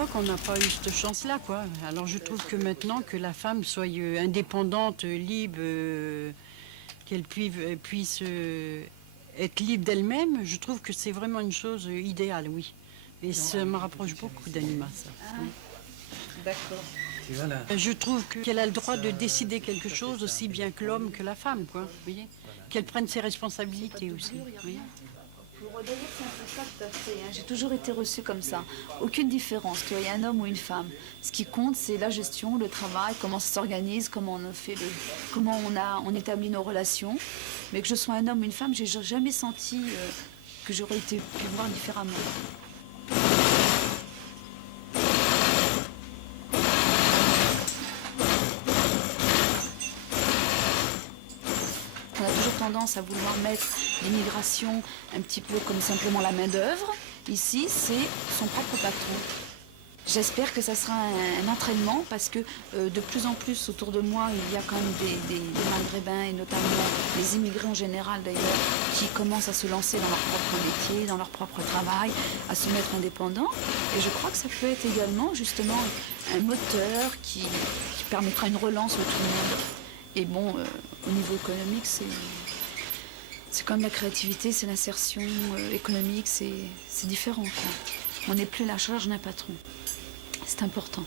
l'époque, on n'a pas eu cette chance-là, quoi. Alors je trouve que maintenant que la femme soit indépendante, libre, qu'elle puisse être libre d'elle-même, je trouve que c'est vraiment une chose idéale, oui. Et ça me rapproche beaucoup d'Anima, ça. Oui. D'accord. Je trouve qu'elle a le droit de décider quelque chose aussi bien que l'homme que la femme, quoi. Vous voyez, qu'elle prenne ses responsabilités aussi. Vous voyez. D'ailleurs, c'est un peu ça tout à fait. Hein. J'ai toujours été reçue comme ça. Aucune différence, qu'il y ait un homme ou une femme. Ce qui compte, c'est la gestion, le travail, comment ça s'organise, comment on établit nos relations. Mais que je sois un homme ou une femme, j'ai jamais senti que j'aurais été pu voir différemment. On a toujours tendance à vouloir mettre l'immigration un petit peu comme simplement la main-d'œuvre. Ici, c'est son propre patron. J'espère que ça sera un entraînement parce que de plus en plus autour de moi, il y a quand même des Maghrébins et notamment les immigrés en général d'ailleurs qui commencent à se lancer dans leur propre métier, dans leur propre travail, à se mettre indépendants. Et je crois que ça peut être également justement un moteur qui permettra une relance autour du monde. Et bon, au niveau économique, c'est comme la créativité, c'est l'insertion économique, c'est différent, quoi. On n'est plus la charge d'un patron. C'est important.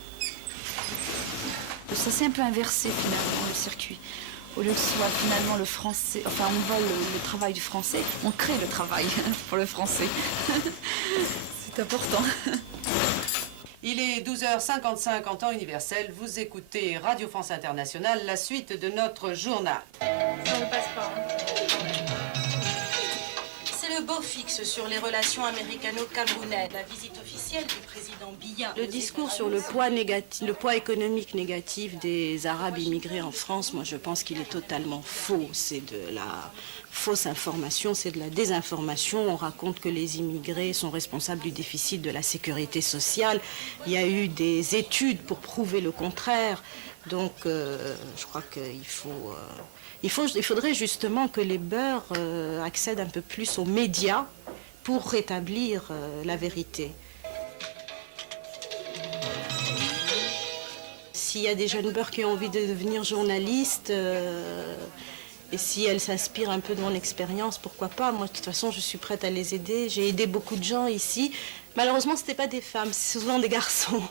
Ça s'est un peu inversé finalement, le circuit. Au lieu que ce soit finalement le français, enfin on vole le travail du français, on crée le travail pour le français. C'est important. Il est 12h55 en temps universel. Vous écoutez Radio France Internationale, la suite de notre journal. Ça ne passe pas. C'est le beau fixe sur les relations américano-camerounaises. La visite officielle du président Biya. Le discours sur le poids économique négatif des Arabes immigrés en France, moi je pense qu'il est totalement faux. C'est de la fausse information, c'est de la désinformation. On raconte que les immigrés sont responsables du déficit de la sécurité sociale. Il y a eu des études pour prouver le contraire. Donc je crois qu'il faudrait justement que les beurs accèdent un peu plus aux médias pour rétablir la vérité. S'il y a des jeunes beurs qui ont envie de devenir journalistes, et si elles s'inspirent un peu de mon expérience, pourquoi pas? Moi, de toute façon, je suis prête à les aider. J'ai aidé beaucoup de gens ici. Malheureusement, ce n'étaient pas des femmes, c'est souvent des garçons.